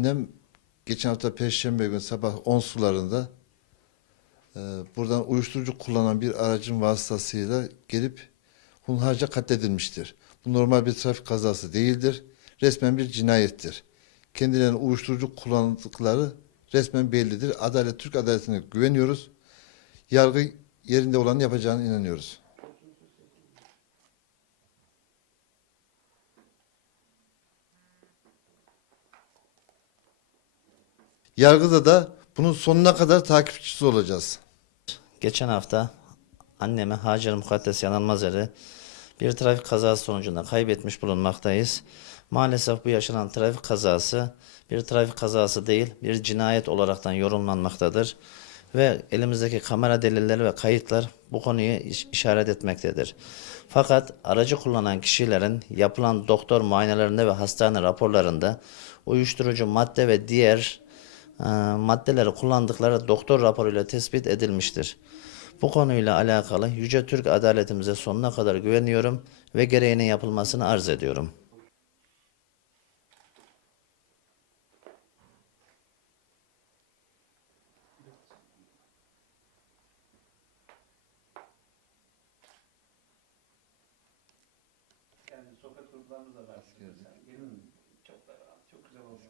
Annem geçen hafta Perşembe günü sabah 10 sularında e, buradan uyuşturucu kullanan bir aracın vasıtasıyla gelip hunharca katledilmiştir. Bu normal bir trafik kazası değildir. Resmen bir cinayettir. Kendilerine uyuşturucu kullandıkları resmen bellidir. Adalet, Türk adaletine güveniyoruz. Yargı yerinde olanı yapacağına inanıyoruz. Yargıda da bunun sonuna kadar takipçisi olacağız. Geçen hafta annemi Hacer Mukaddes Yanılmazer'i bir trafik kazası sonucunda kaybetmiş bulunmaktayız. Maalesef bu yaşanan trafik kazası bir trafik kazası değil, bir cinayet olaraktan yorumlanmaktadır. Ve elimizdeki kamera delilleri ve kayıtlar bu konuyu iş- işaret etmektedir. Fakat aracı kullanan kişilerin yapılan doktor muayenelerinde ve hastane raporlarında uyuşturucu madde ve diğer maddeleri kullandıkları doktor raporuyla tespit edilmiştir. Bu konuyla alakalı Yüce Türk adaletimize sonuna kadar güveniyorum ve gereğinin yapılmasını arz ediyorum. Yani sohbet gruplarımız da var. Gelin çok güzel oldu.